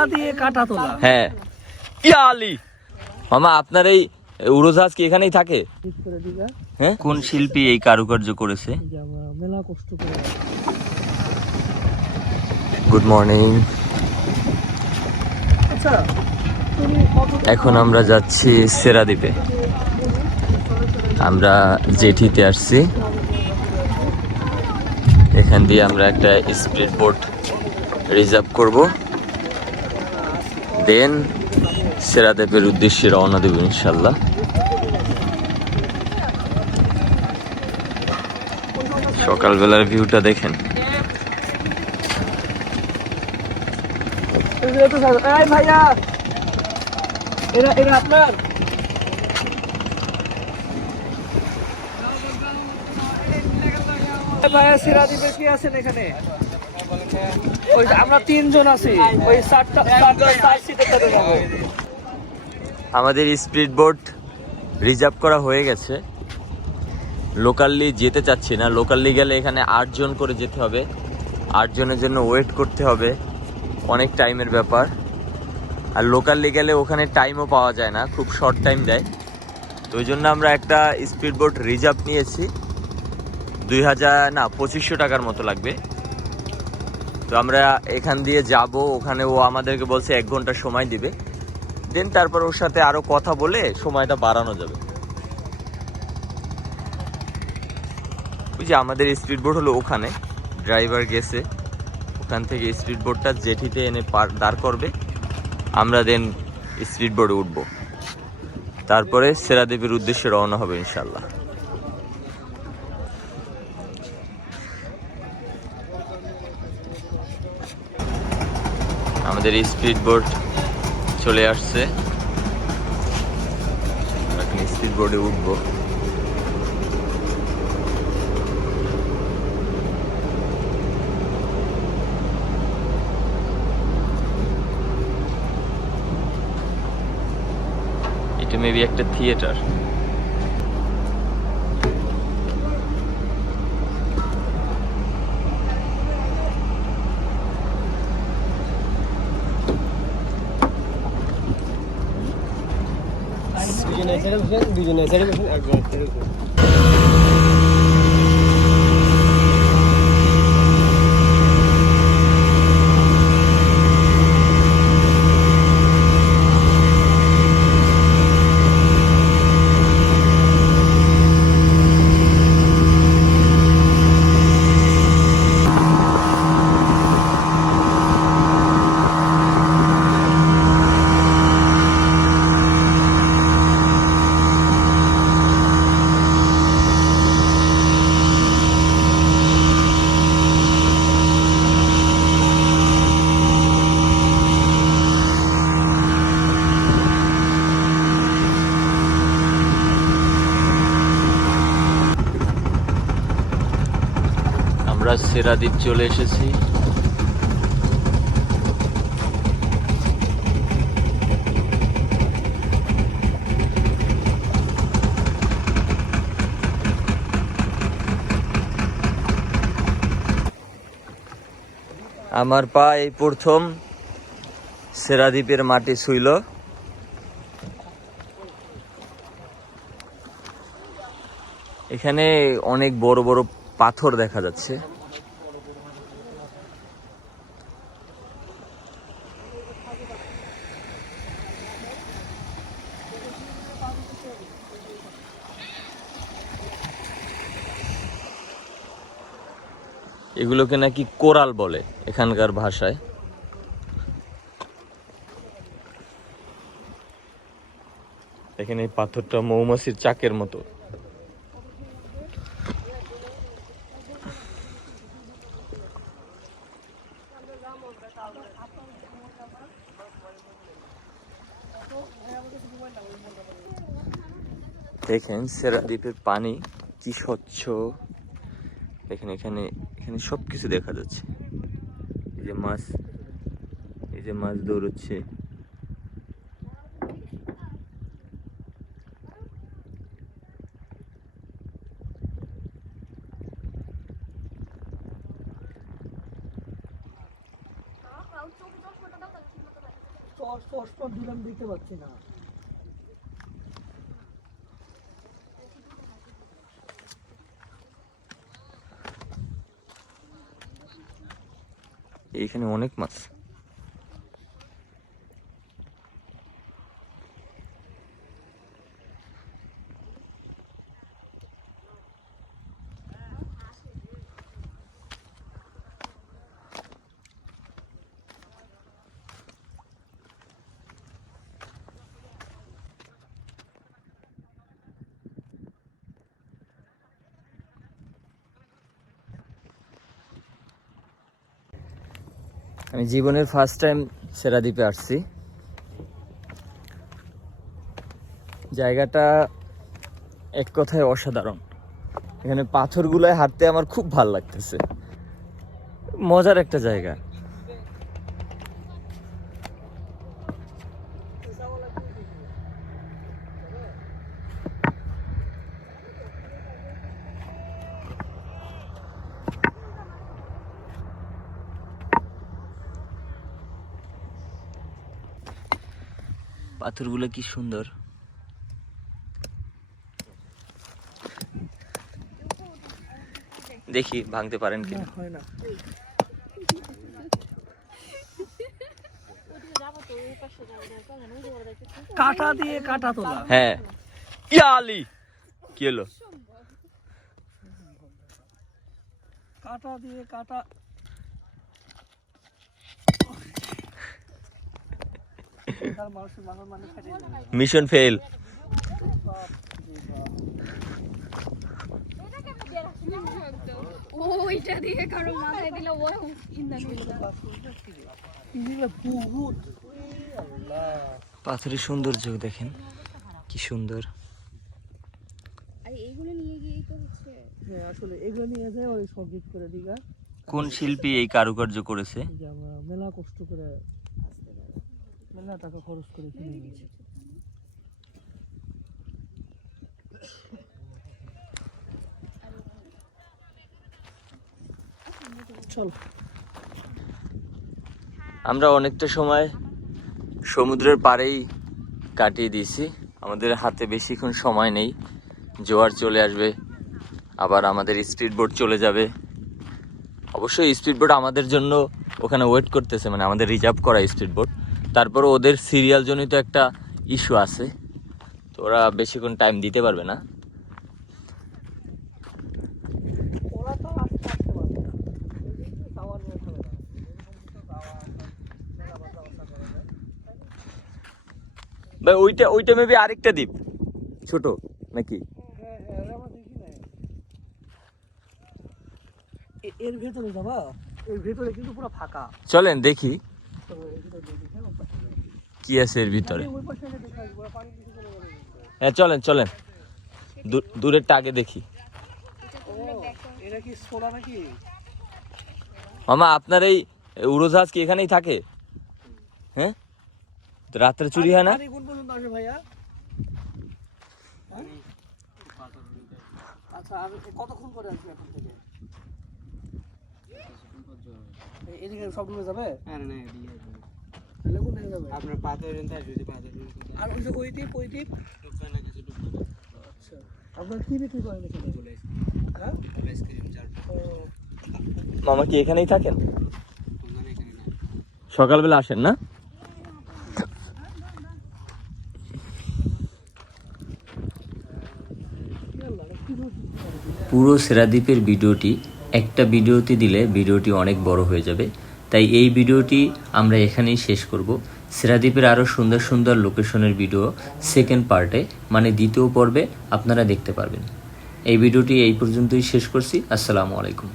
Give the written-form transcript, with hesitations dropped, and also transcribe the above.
কড়া দিয়ে কাটা তোলা। হ্যাঁ ইয়ালি মামা, আপনার এই উড়োজাহাজ কি এখানেই থাকে? হ্যাঁ, কোন শিল্পী এই কারুকার্য করেছে? মেলা কষ্ট করে। Good morning. আচ্ছা, এখন আমরা যাচ্ছি সেরাদ্বীপে। আমরা জেঠিতে আসছি। এখান দিয়ে আমরা একটা স্পিড বোট রিজার্ভ করব, দেন সেরাদ্বীপের উদ্দেশ্যে রওনা দেব ইনশাল্লাহ। সকালবেলার ভিউটা দেখেন। ভাইয়া, এরা আপনার? ভাইয়া, সেরাদ্বীপে কি আছেন এখানে? ওই আমরা 3 জন আছি, ওই 4টা সিটের সাথে যাবো। আমাদের স্পিড বোট রিজার্ভ করা হয়ে গেছে। লোকালি যেতে চাচ্ছি না, লোকালি গেলে এখানে 8 জন করে যেতে হবে, 8 জনের জন্য ওয়েট করতে হবে, অনেক টাইমের ব্যাপার। আর লোকালি গেলে ওখানে টাইমও পাওয়া যায় না, খুব শর্ট টাইম দেয়। তো ওই জন্য আমরা একটা স্পিড বোট রিজার্ভ নিয়েছি, 2500 টাকার মতো লাগবে। তো আমরা এখান দিয়ে যাব, ওখানে ও আমাদেরকে বলছে 1 ঘন্টা সময় দিবে, দেন তারপর ওর সাথে আরো কথা বলে সময়টা বাড়ানো যাবে। ওই যে আমাদের স্পিড বোট হলো ওখানে, ড্রাইভার গেছে, ওখান থেকে স্পিড বোটটা জেঠিতে এনে দাঁড় করবে, আমরা দেন স্পিড বোটে উঠবো, তারপরে সেরাদ্বীপের উদ্দেশ্যে রওনা হবে ইনশাল্লাহ। আমাদের স্পিড বোট চলে আসছে, এখন স্পিড বোটে উঠবো। এটা মেবি একটা থিয়েটার। দুজনে একজন। আমরা সেরাদ্বীপ চলে এসেছি। আমার পা এই প্রথম সেরাদ্বীপের মাটি ছুঁইল। এখানে অনেক বড় বড় পাথর দেখা যাচ্ছে। এগুলোকে নাকি কোরাল বলে এখানকার ভাষায়। এখানে এই পাথরটা মৌমাছির চাকের মতো। দেখেন সেরাদ্বীপের পানি কি স্বচ্ছ। দেখেন এখানে এখানে সবকিছু দেখা যাচ্ছে। এই যে মাছ, এই যে মাছ দৌড়চ্ছে। টর্চ দিলাম, দেখতে পাচ্ছি না। এইখানে অনেক মাছ। আমি জীবনের ফার্স্ট টাইম সেরাদ্বীপে আসছি। জায়গাটা এক কথায় অসাধারণ। এখানে পাথরগুলোয় হাঁটতে আমার খুব ভালো লাগতেছে, মজার একটা জায়গা। পাথরগুলো কি সুন্দর। দেখি ভাঙতে পারেন কি। হয় না। কাটা দিয়ে কাটা তোলা। হ্যাঁ, ইয়ালি কি হলো? কাটা দিয়ে কাটা। Mission fail. ওইটা দিয়ে কারো মাথায় দিলে ও পাথরের সৌন্দর্য দেখেন কি সুন্দর। আর এইগুলো নিয়ে গিয়েই তো হচ্ছে। হ্যাঁ, আসলে এগুলো নিয়ে যায় ওই সব গিফট করে দিগা। কোন শিল্পী এই কারুকার্য করেছে? যে আমরা মেলা কষ্ট করে মেলা টাকা খরচ করে কিনে নিয়েছি। চল। আমরা অনেকটা সময় সমুদ্রের পাড়েই কাটিয়ে দিয়েছি। আমাদের হাতে বেশিক্ষণ সময় নেই, জোয়ার চলে আসবে, আবার আমাদের স্পিড বোট চলে যাবে। অবশ্যই স্পিড বোট আমাদের জন্য ওখানে ওয়েট করতেছে, মানে আমাদের রিজার্ভ করা স্পিড বোট। তারপর ওদের সিরিয়াল জনিত একটা ইস্যু আছে, তো ওরা বেশিক্ষণ টাইম দিতে পারবে না। ওরা তো আসতে পারবে না। খাওয়ার ব্যবস্থা করে ভাই ওইটা মেবি আরেকটা দ্বীপ, ছোট নাকি? হ্যাঁ, আমরা দেখি না। এর ভেতরে যাবা? এর ভেতরে কিন্তু পুরো ফাঁকা। চলেন দেখি তো এর ভিতরে দেখি, হ্যাঁ, ওই পাশে। কি আছে এর ভিতরে। ওই পাশে দেখা আসবে, পানি কিছু চলে যাবে। হ্যাঁ চলেন দূরেরটা আগে দেখি। ও, এটা কি সোনা নাকি? মামা আপনার এই উড়োজাহাজ কি এখানেই থাকে? হ্যাঁ, তো রাত্রে চুরি হয় না? পানি কোন পর্যন্ত আসে ভাইয়া? আচ্ছা, আর কতক্ষণ করে আসবে এখন থেকে? এদিকে সব ডুবে যাবে? তাহলে কোন দিকে যাবে? আপনার পাথরের যদি পাথর আর ওই যে ওই দ্বীপ? আচ্ছা, আপনার কি বিক্রি করেন এখানে? হ্যাঁ? আইসক্রিম চাট ও, মামা কি এখানেই থাকেন? ওখানে এখানে না। সকালবেলা আসেন না? পুরো সেরাদ্বীপের ভিডিওটি একটা ভিডিওতে দিলে ভিডিওটি অনেক বড় হয়ে যাবে, তাই এই ভিডিওটি আমরা এখানেই শেষ করব। সেরাদ্বীপের আরও সুন্দর সুন্দর লোকেশনের ভিডিও সেকেন্ড পার্টে, মানে দ্বিতীয় পর্বে আপনারা দেখতে পারবেন। এই ভিডিওটি এই পর্যন্তই শেষ করছি। আসসালামু আলাইকুম।